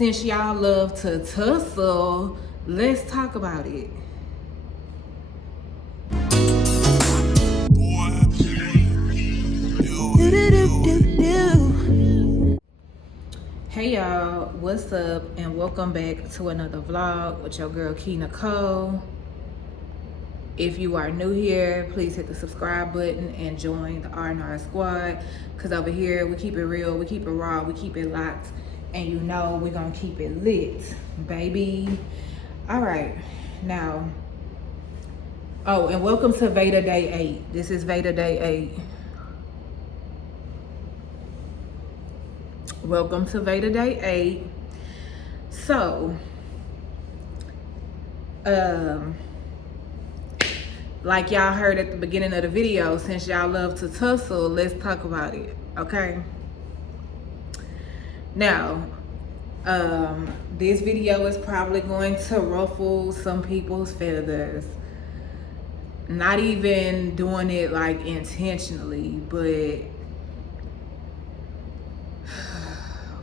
Since y'all love to tussle, let's talk about it. Hey y'all, what's up, and welcome back to another vlog with your girl Key Nicole. If you are new here, please hit the subscribe button and join the R&R squad, because over here we keep it real, we keep it raw, we keep it locked, and you know we're gonna keep it lit, baby. All right, now, oh, and welcome to Veda Day 8. This is Veda Day 8. Welcome to Veda Day 8. So, like y'all heard at the beginning of the video, since y'all love to tussle, let's talk about it, okay? Now, this video is probably going to ruffle some people's feathers. Not even doing it like intentionally, but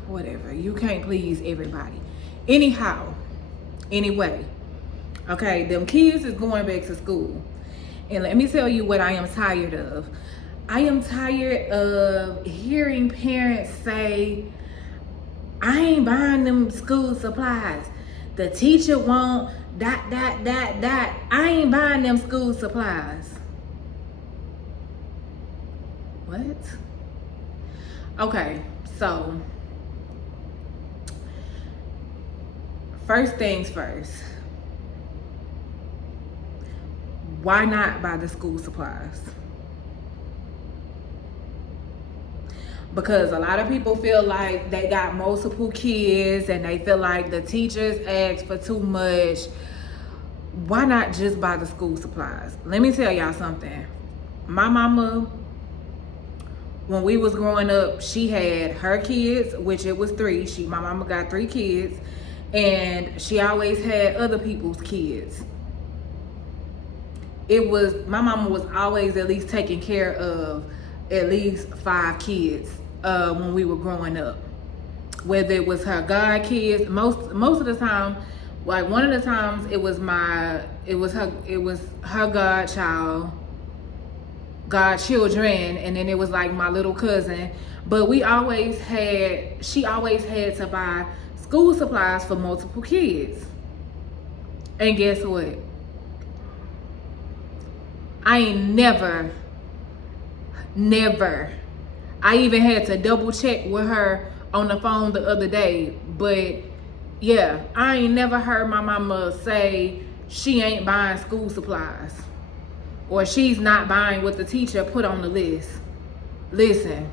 whatever. You can't please everybody. Anyhow, anyway, okay, them kids is going back to school. And let me tell you what I am tired of. I am tired of hearing parents say, I ain't buying them school supplies. The teacher won't, ... I ain't buying them school supplies. What? Okay, so first things first. Why not buy the school supplies? Because a lot of people feel like they got multiple kids and they feel like the teachers ask for too much. Why not just buy the school supplies? Let me tell y'all something. My mama, when we was growing up, she had her kids, which it was 3. My mama got 3 kids, and she always had other people's kids. My mama was always at least taking care of at least 5 kids when we were growing up. Whether it was her god kids, most of the time, like one of the times it was her godchild, godchildren, and then it was like my little cousin. But she always had to buy school supplies for multiple kids. And guess what? I ain't never, I even had to double check with her on the phone the other day, but yeah, I ain't never heard my mama say she ain't buying school supplies or she's not buying what the teacher put on the list. Listen,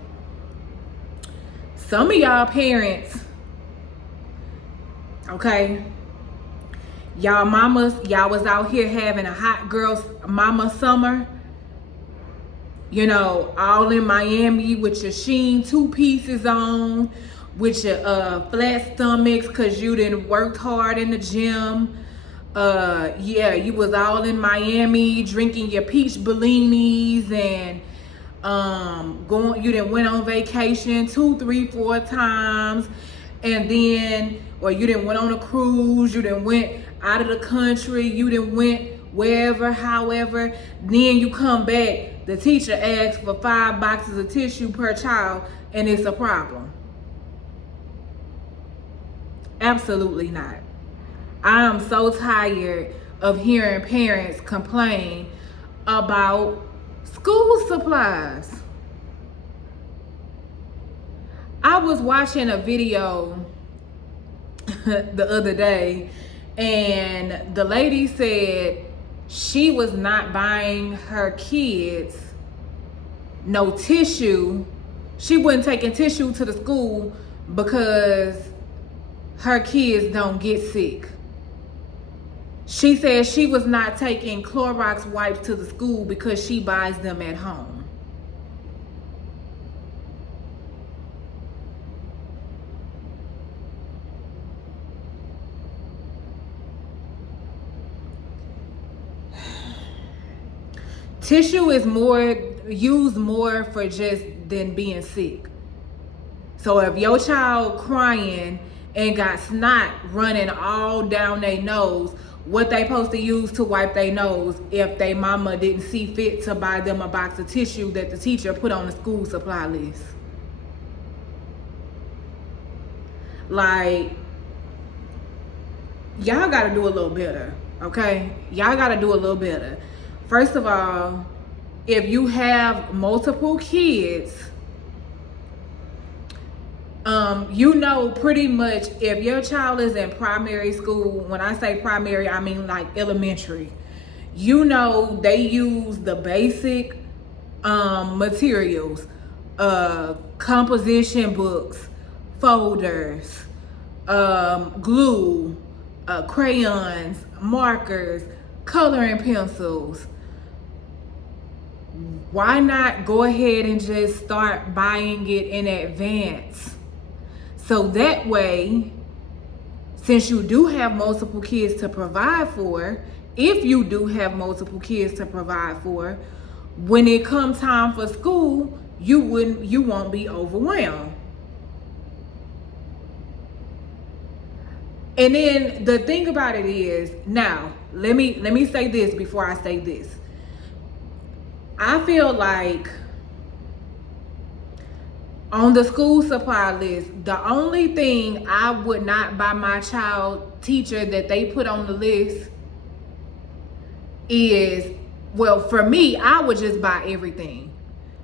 some of y'all parents, okay, y'all mamas, y'all was out here having a hot girl mama summer, you know, all in Miami with your Sheen 2 pieces on, with your flat stomachs because you done worked hard in the gym. Yeah, you was all in Miami drinking your peach bellinis and you done went on vacation 2, 3, 4 times, and then, or you done went on a cruise, you done went out of the country, you done went wherever, however, then you come back, the teacher asks for 5 boxes of tissue per child, and it's a problem. Absolutely not. I am so tired of hearing parents complain about school supplies. I was watching a video the other day, and the lady said she was not buying her kids no tissue. She wasn't taking tissue to the school because her kids don't get sick. She said she was not taking Clorox wipes to the school because she buys them at home. Tissue is used more for just than being sick. So if your child crying and got snot running all down their nose, what they supposed to use to wipe their nose if they mama didn't see fit to buy them a box of tissue that the teacher put on the school supply list? Like, y'all gotta do a little better, okay? Y'all gotta do a little better. First of all, if you have multiple kids, you know pretty much if your child is in primary school, when I say primary, I mean like elementary, you know they use the basic materials, composition books, folders, glue, crayons, markers, coloring pencils. Why not go ahead and just start buying it in advance? So that way, since you do have multiple kids to provide for, if you do have multiple kids to provide for, when it comes time for school, you won't be overwhelmed. And then the thing about it is, now let me say this before I say this. I feel like on the school supply list, the only thing I would not buy my child teacher that they put on the list is, well, for me, I would just buy everything.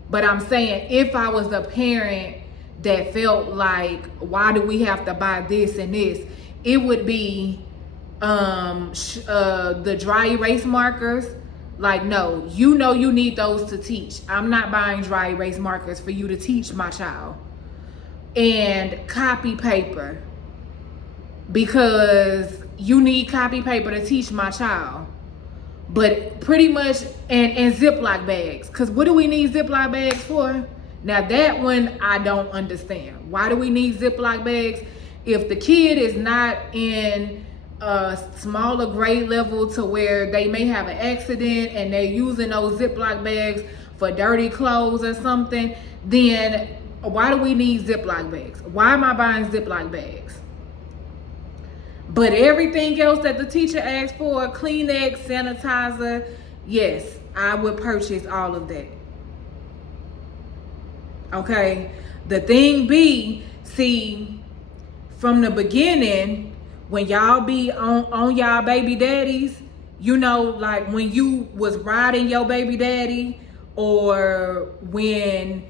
But I'm saying if I was a parent that felt like, why do we have to buy this and this? It would be the dry erase markers. Like, no, you know you need those to teach. I'm not buying dry erase markers for you to teach my child. And copy paper, because you need copy paper to teach my child. But pretty much, and Ziploc bags, because what do we need Ziploc bags for? Now that one I don't understand. Why do we need Ziploc bags? If the kid is not in a smaller grade level to where they may have an accident and they're using those Ziploc bags for dirty clothes or something, then why do we need Ziploc bags? Why am I buying Ziploc bags? But everything else that the teacher asked for, Kleenex, sanitizer, yes, I would purchase all of that. Okay, the thing be, see, from the beginning, when y'all be on y'all baby daddies, you know, like when you was riding your baby daddy, or when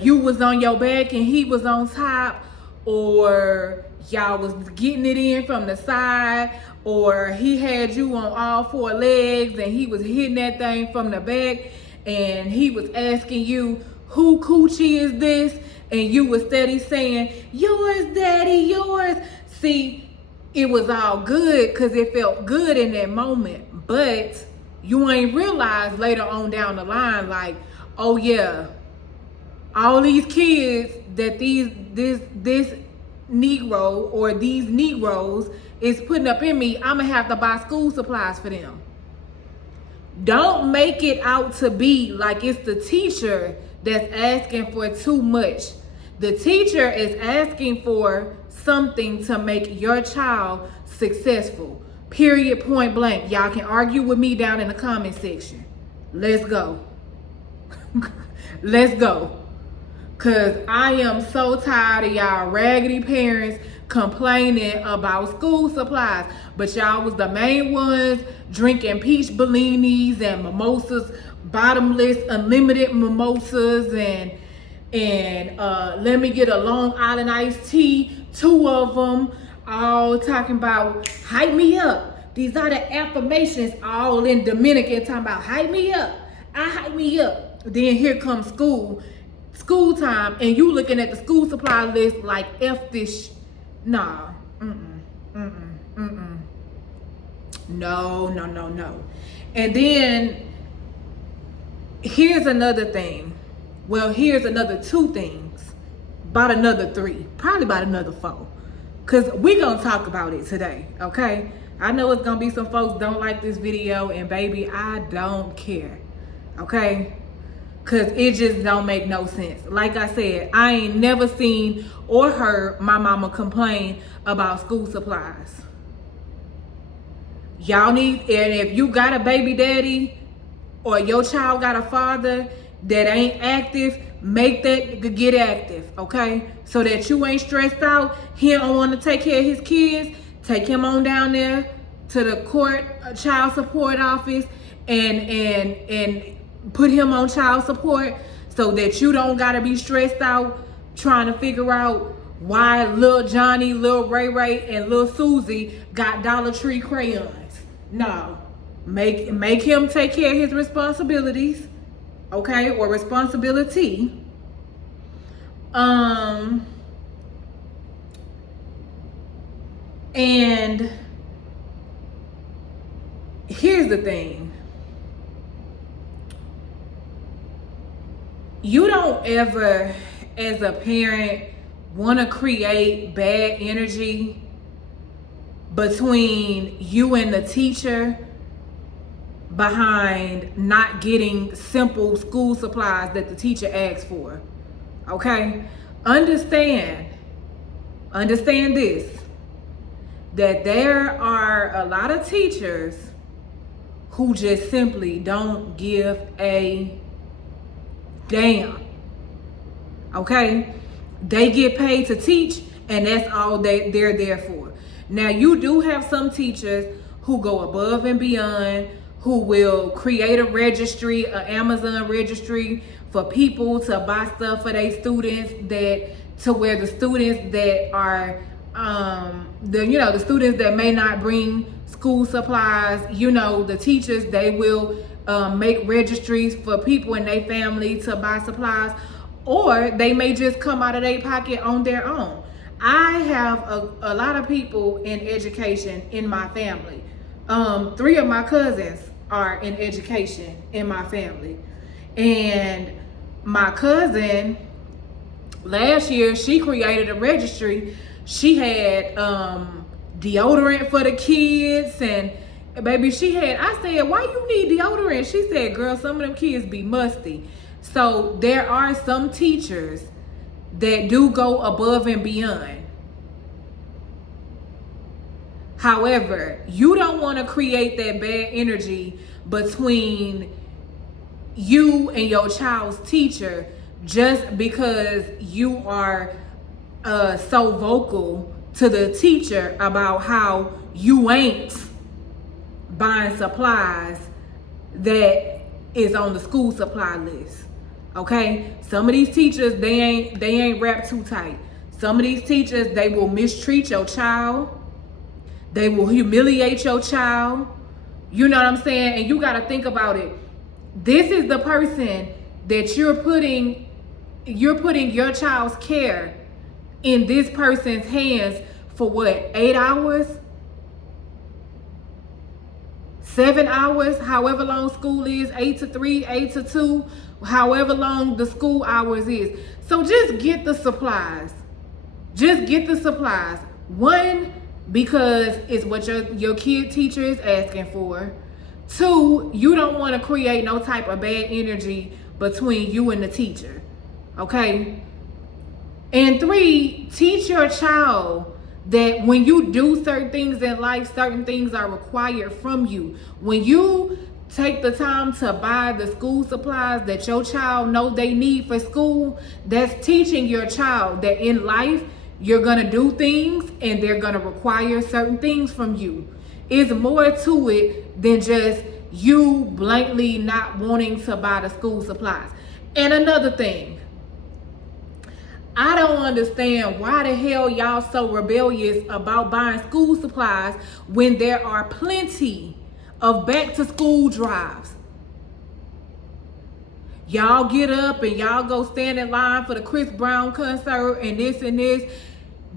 you was on your back and he was on top, or y'all was getting it in from the side, or he had you on all four legs and he was hitting that thing from the back, and he was asking you, who coochie is this? And you was steady saying, yours, daddy, yours. See, it was all good because it felt good in that moment. But you ain't realize later on down the line, like, oh yeah, all these kids that this Negro or these Negroes is putting up in me, I'ma have to buy school supplies for them. Don't make it out to be like it's the teacher that's asking for too much. The teacher is asking for something to make your child successful. Period, point blank. Y'all can argue with me down in the comment section. Let's go. Let's go. Cause I am so tired of y'all raggedy parents complaining about school supplies. But y'all was the main ones drinking peach bellinis and mimosas, bottomless, unlimited mimosas, and let me get a Long Island iced tea, 2 of them, all talking about hype me up. These are the affirmations, all in Dominican, talking about hype me up. I hype me up. Then here comes school time, and you looking at the school supply list like F this. Nah. No. And then here's another thing. Well, here's another 2 things. About another 3. Probably about another 4. Because we going to talk about it today, okay? I know it's going to be some folks don't like this video, and baby, I don't care, okay? Cause it just don't make no sense. Like I said, I ain't never seen or heard my mama complain about school supplies. Y'all need, and if you got a baby daddy or your child got a father that ain't active, make that get active, okay? So that you ain't stressed out. He don't want to take care of his kids. Take him on down there to the court child support office and put him on child support so that you don't gotta be stressed out trying to figure out why little Johnny, little Ray Ray, and little Susie got Dollar Tree crayons. No, make him take care of his responsibilities, okay, or responsibility. And here's the thing. You don't ever, as a parent, want to create bad energy between you and the teacher behind not getting simple school supplies that the teacher asked for. Okay? Understand this, that there are a lot of teachers who just simply don't give a damn. Okay? They get paid to teach, and that's all they're there for. Now, you do have some teachers who go above and beyond, who will create a registry, an Amazon registry for people to buy stuff for their students, that to where the students that are the students that may not bring school supplies, the teachers, they will make registries for people in their family to buy supplies, or they may just come out of their pocket on their own. I have a lot of people in education in my family. 3 of my cousins are in education in my family. And my cousin, last year, she created a registry. She had deodorant for the kids, and baby, I said, why you need deodorant? She said, girl, some of them kids be musty. So there are some teachers that do go above and beyond. However, you don't want to create that bad energy between you and your child's teacher just because you are so vocal to the teacher about how you ain't buying supplies that is on the school supply list. Okay, some of these teachers, they ain't wrapped too tight. Some of these teachers, they will mistreat your child. They will humiliate your child. You know what I'm saying? And you got to think about it. This is the person that you're putting your child's care in this person's hands for what, 8 hours? 7 hours, however long school is, 8 to 3, 8 to 2, however long the school hours is. So just get the supplies. Just get the supplies. 1, because it's what your kid teacher is asking for. 2, you don't want to create no type of bad energy between you and the teacher. Okay? And 3, teach your child that when you do certain things in life, certain things are required from you. When you take the time to buy the school supplies that your child know they need for school, that's teaching your child that in life, you're going to do things and they're going to require certain things from you. It's more to it than just you blankly not wanting to buy the school supplies. And another thing, I don't understand why the hell y'all so rebellious about buying school supplies when there are plenty of back to school drives. Y'all get up and y'all go stand in line for the Chris Brown concert and this and this.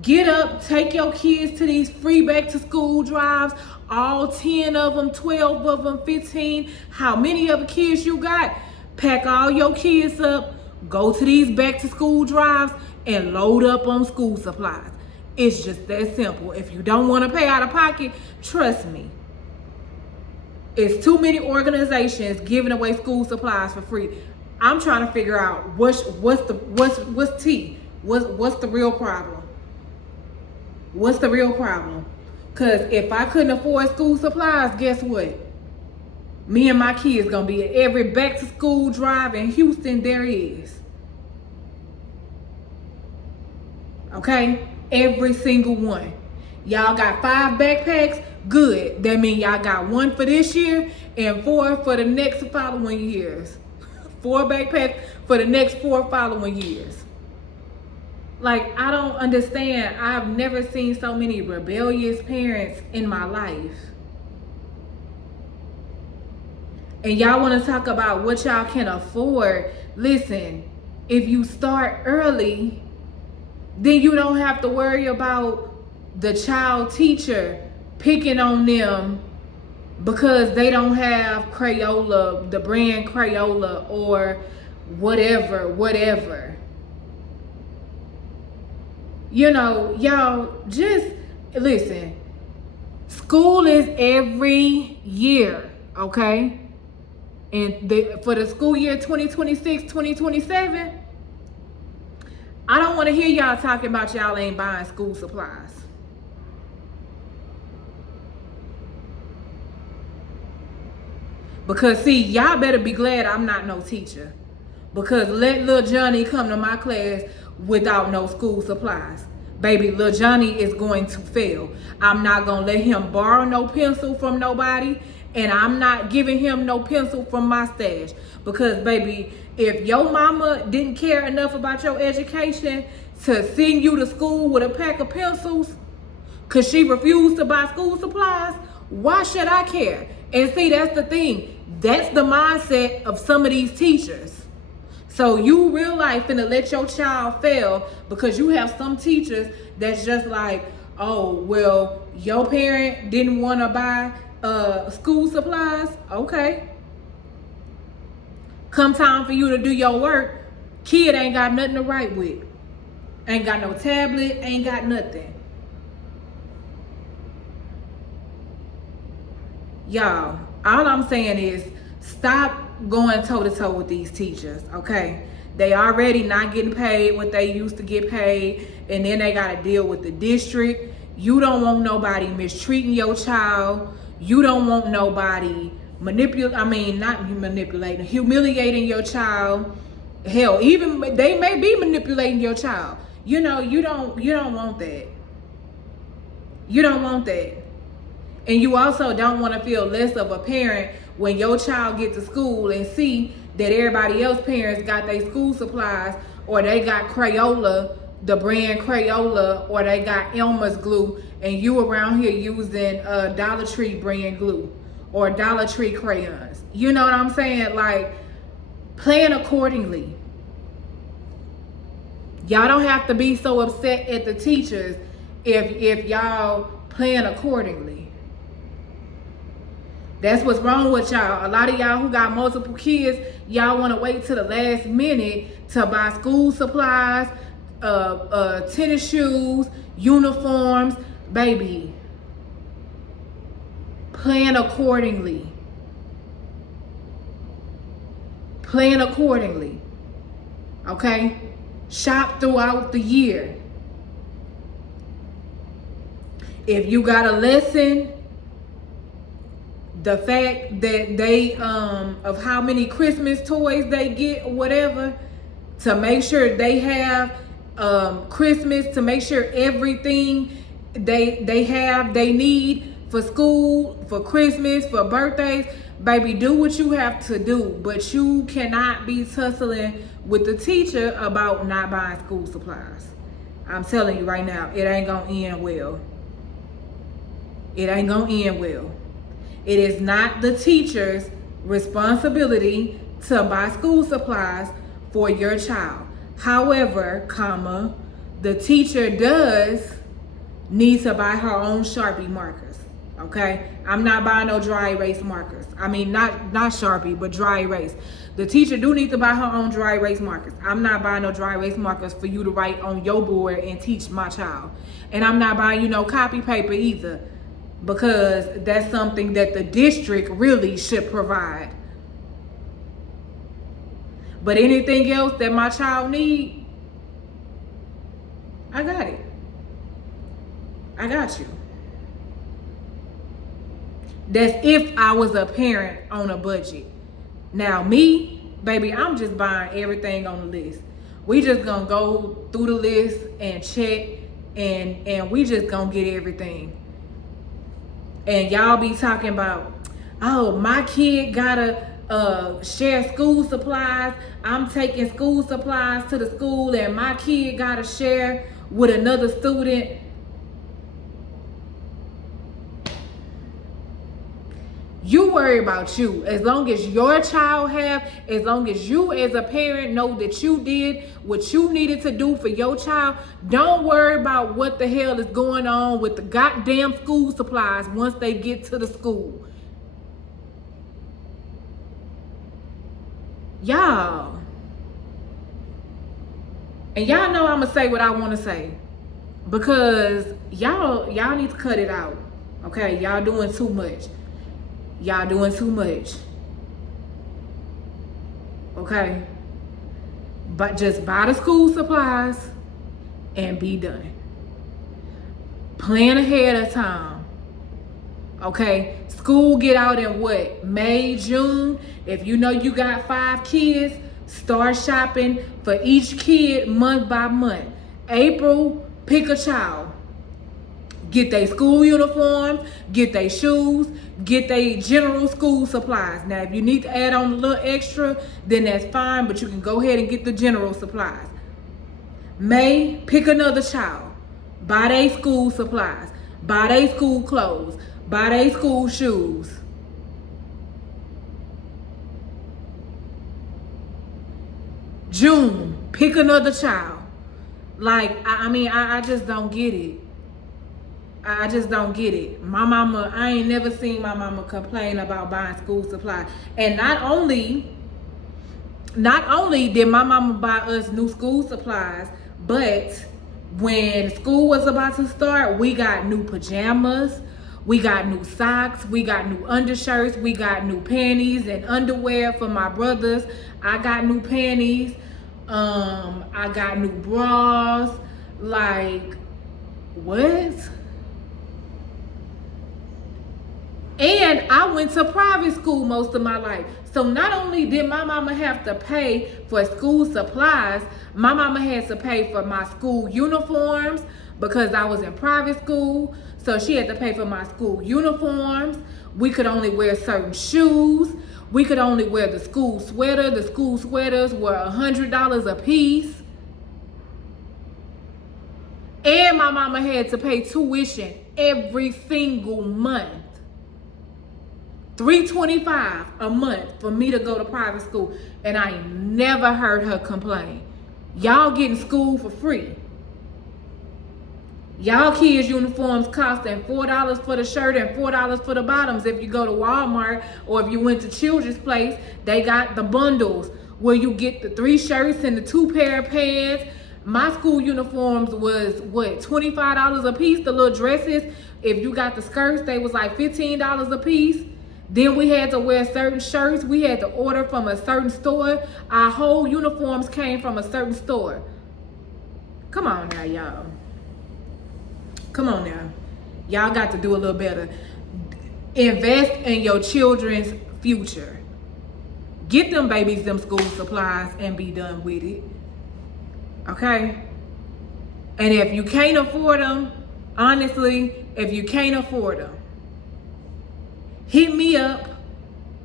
Get up, take your kids to these free back to school drives, all 10 of them, 12 of them, 15, how many other kids you got. Pack all your kids up, go to these back to school drives and load up on school supplies. It's just that simple. If you don't want to pay out of pocket, trust me. It's too many organizations giving away school supplies for free. I'm trying to figure out what's T? What's the real problem? What's the real problem? Cause if I couldn't afford school supplies, guess what? Me and my kids gonna be at every back to school drive in Houston there is. Okay? Every single one. Y'all got 5 backpacks? Good. That means y'all got 1 for this year and 4 for the next following years. 4 backpacks for the next 4 following years. Like, I don't understand. I've never seen so many rebellious parents in my life. And y'all want to talk about what y'all can afford. Listen, if you start early, then you don't have to worry about the child teacher picking on them because they don't have Crayola, the brand Crayola, or whatever. You know, y'all just listen. School is every year, okay? And for the school year 2026, 2027, I don't want to hear y'all talking about y'all ain't buying school supplies. Because see, y'all better be glad I'm not no teacher. Because let little Johnny come to my class without no school supplies. Baby, little Johnny is going to fail. I'm not going to let him borrow no pencil from nobody. And I'm not giving him no pencil from my stash. Because, baby, if your mama didn't care enough about your education to send you to school with a pack of pencils because she refused to buy school supplies, why should I care? And see, that's the thing. That's the mindset of some of these teachers. So you real life finna let your child fail because you have some teachers that's just like, oh, well, your parent didn't want to buy school supplies. Okay. Come time for you to do your work, kid ain't got nothing to write with. Ain't got no tablet, ain't got nothing. Y'all, all I'm saying is stop going toe to toe with these teachers, okay? They already not getting paid what they used to get paid, and then they gotta deal with the district. You don't want nobody mistreating your child. You don't want nobody humiliating your child. Hell, even they may be manipulating your child. You know, you don't want that. You don't want that. And you also don't want to feel less of a parent when your child gets to school and see that everybody else parents got their school supplies, or they got Crayola, the brand Crayola, or they got Elmer's glue, and you around here using Dollar Tree brand glue or Dollar Tree crayons. You know what I'm saying? Like, plan accordingly. Y'all don't have to be so upset at the teachers if y'all plan accordingly. That's what's wrong with y'all. A lot of y'all who got multiple kids, y'all want to wait till the last minute to buy school supplies, tennis shoes, uniforms. Baby, plan accordingly. Plan accordingly. Okay? Shop throughout the year. If you got a lesson, the fact that they of how many Christmas toys they get or whatever, to make sure they have Christmas, to make sure everything they need for school, for Christmas, for birthdays. Baby, do what you have to do, but you cannot be tussling with the teacher about not buying school supplies. I'm telling you right now, it ain't gonna end well. It ain't gonna end well. It is not the teacher's responsibility to buy school supplies for your child. However, the teacher does need to buy her own Sharpie markers, okay? I'm not buying no dry erase markers. I mean, not Sharpie, but dry erase. The teacher do need to buy her own dry erase markers. I'm not buying no dry erase markers for you to write on your board and teach my child. And I'm not buying you no copy paper either, because that's something that the district really should provide. But anything else that my child need, I got it. I got you. That's if I was a parent on a budget. Now me, baby, I'm just buying everything on the list. We just gonna go through the list and check, and we just gonna get everything. And y'all be talking about, oh, my kid gotta share school supplies. I'm taking school supplies to the school and my kid gotta share with another student. You worry about you. As long as your child have, as long as you as a parent know that you did what you needed to do for your child, don't worry about what the hell is going on with the goddamn school supplies once they get to the school. Y'all. And y'all know I'm gonna say what I want to say, because y'all need to cut it out. Okay, y'all doing too much. Y'all doing too much. Okay? But just buy the school supplies and be done. Plan ahead of time. Okay? School get out in what? May, June? If you know you got 5 kids, start shopping for each kid month by month. April, pick a child. Get their school uniforms, get their shoes, get their general school supplies. Now, if you need to add on a little extra, then that's fine, but you can go ahead and get the general supplies. May, pick another child. Buy their school supplies. Buy their school clothes. Buy their school shoes. June, pick another child. Like, I just don't get it. I just don't get it. My mama, I ain't never seen my mama complain about buying school supplies. And not only did my mama buy us new school supplies, but when school was about to start, we got new pajamas, we got new socks, we got new undershirts, we got new panties and underwear for my brothers. I got new panties. I got new bras. Like, what? And I went to private school most of my life. So not only did my mama have to pay for school supplies, my mama had to pay for my school uniforms because I was in private school. So she had to pay for my school uniforms. We could only wear certain shoes. We could only wear the school sweater. The school sweaters were $100 a piece. And my mama had to pay tuition every single month. $325 a month for me to go to private school, and I ain't never heard her complain. Y'all getting school for free. Y'all kids' uniforms costing $4 for the shirt and $4 for the bottoms. If you go to Walmart or if you went to Children's Place, they got the bundles where you get the 3 shirts and the 2 pair of pants. My school uniforms was what, $25 a piece. The little dresses, if you got the skirts, they was like $15 a piece. Then we had to wear certain shirts. We had to order from a certain store. Our whole uniforms came from a certain store. Come on now, y'all. Come on now. Y'all got to do a little better. Invest in your children's future. Get them babies them school supplies and be done with it. Okay? And if you can't afford them, honestly, if you can't afford them, hit me up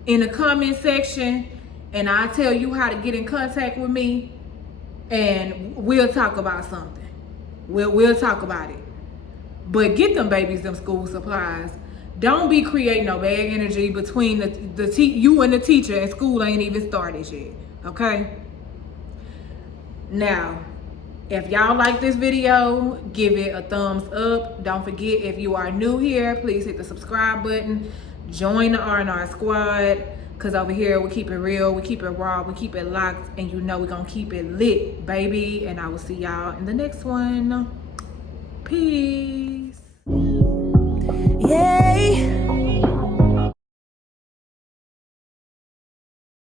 in the comment section and I'll tell you how to get in contact with me and we'll talk about something. We'll talk about it. But get them babies them school supplies. Don't be creating no bad energy between you and the teacher, and school ain't even started yet. Okay? Now, if y'all like this video, give it a thumbs up. Don't forget, if you are new here, please hit the subscribe button. Join the R&R squad, because over here we keep it real, we keep it raw, we keep it locked, and you know we're gonna keep it lit, baby. And I will see y'all in the next one. Peace. Yeah.